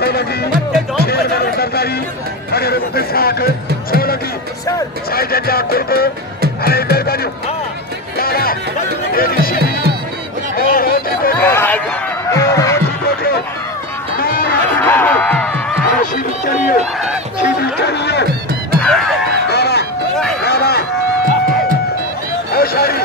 Solagi, Chairman Sarkari, Honorable Bisak, Solagi, Saidja Kurko, Alai Merbanu, Kara, ADCB, Moro, Shibi Chariye, Kara, Oshari,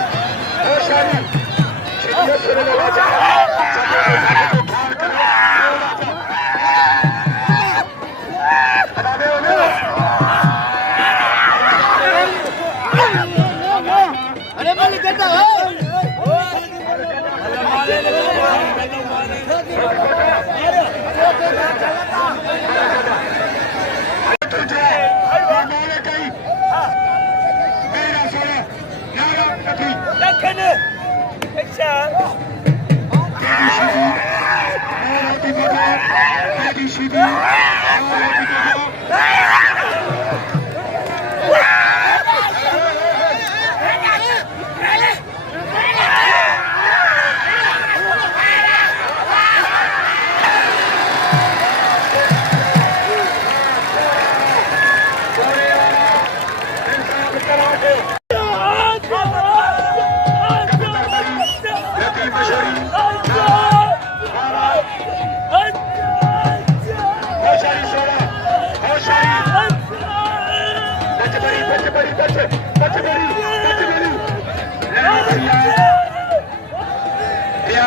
Shibi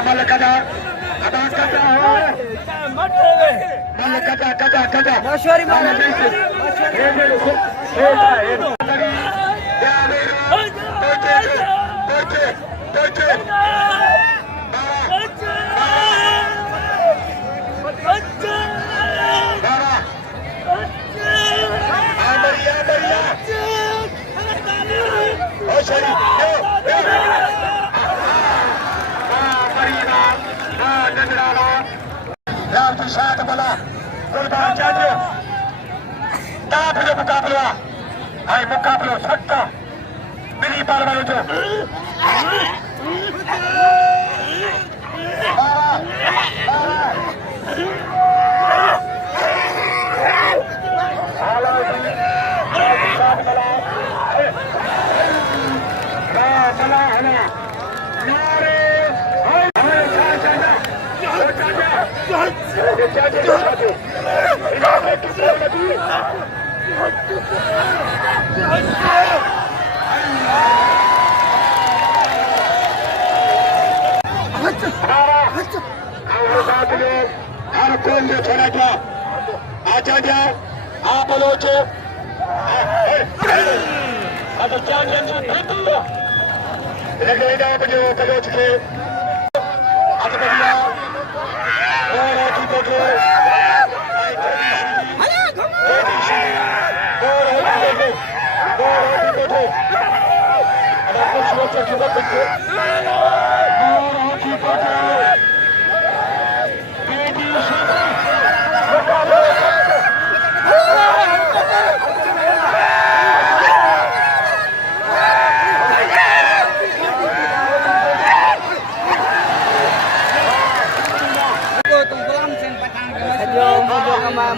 Malakhara,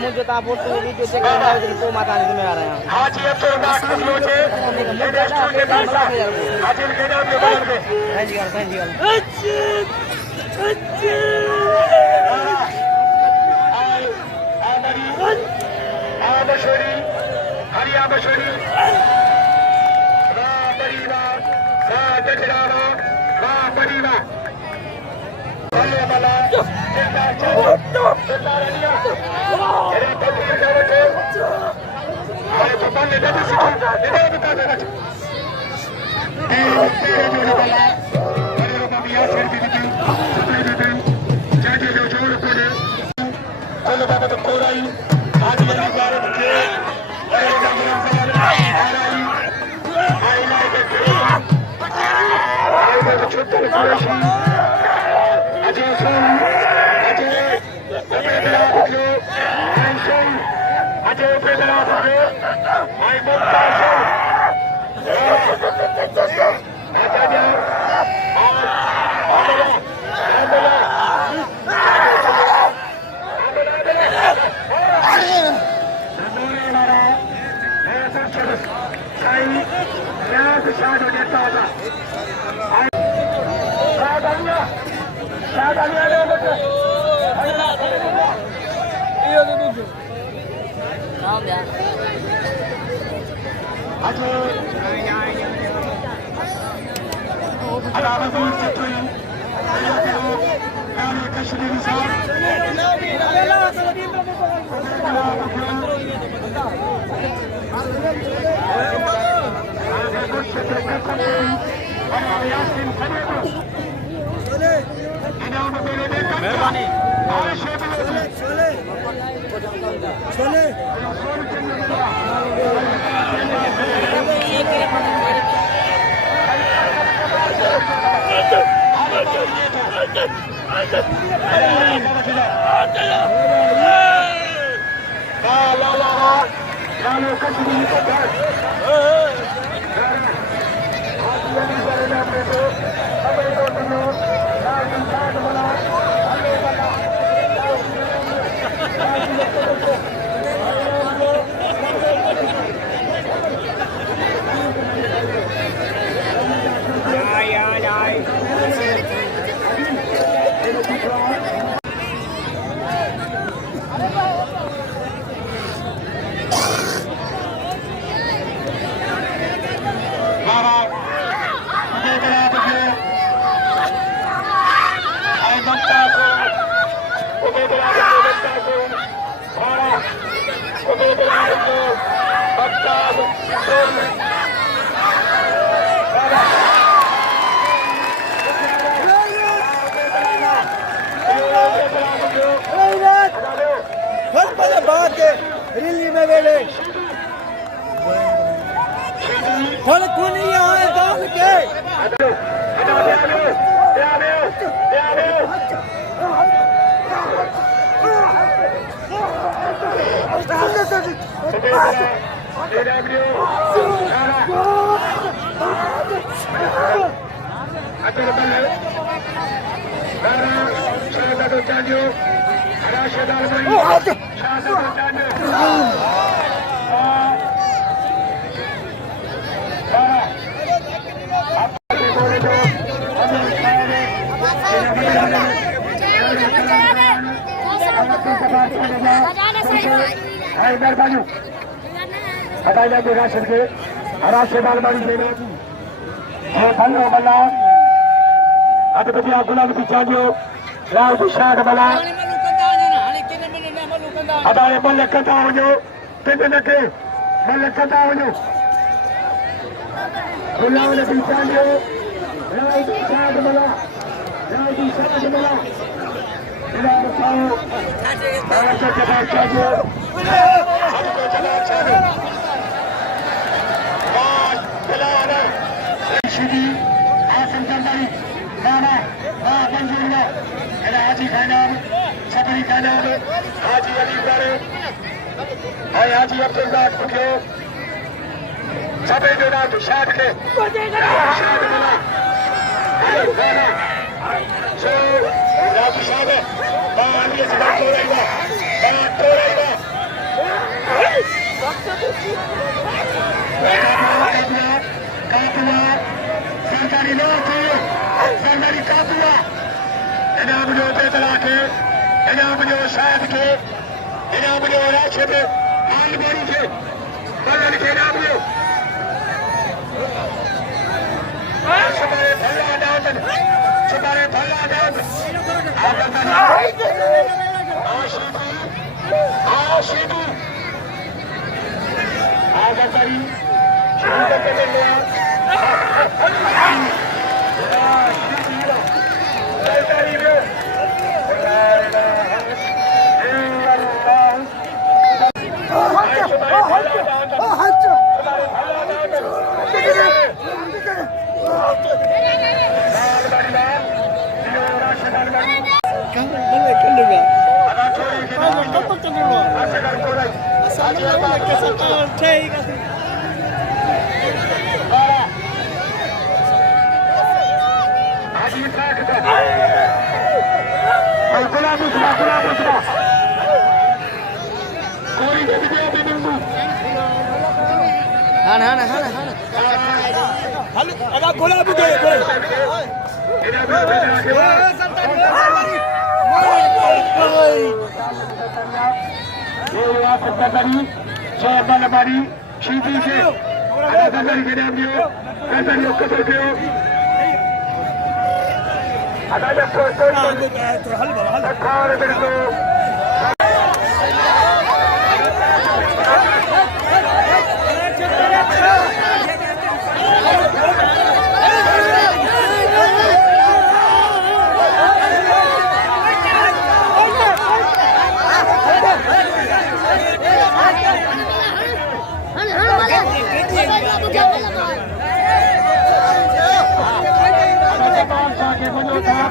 मुझे तो आप photo video check कर रहे हैं तो माता ने तुम्हें आ रहे हैं आज ये तो बात कर लो जे रेस्टोरेंट के पास आज इनके नाम पे बाहर में हां जी आबशोरी हरिया बशोरी रा परिवार रा दजरारा रा परिवार भले भला जिंदा जिंदा रनिया अरे तकरीर का बटे अरे पप्पा ने दे सिखा इधर बता दे तेरे जो भला अरे रो मम्मिया फिर भी दी जाके जो जोड़ को दे चलो बाबा तो कोराई आज ये मुबारक के अरे Ramzan I like it I तो छोटे कुरेशी अजय सुन अजय बेदरा बकलो सुन अजय बेदरा बकलो आई मुमताज आचार्य शाह जो देता होगा मेहरबानी छोले रिली में वेले कौन कौन यहाँ है दाल के अगर गोला भी गए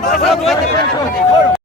Jamal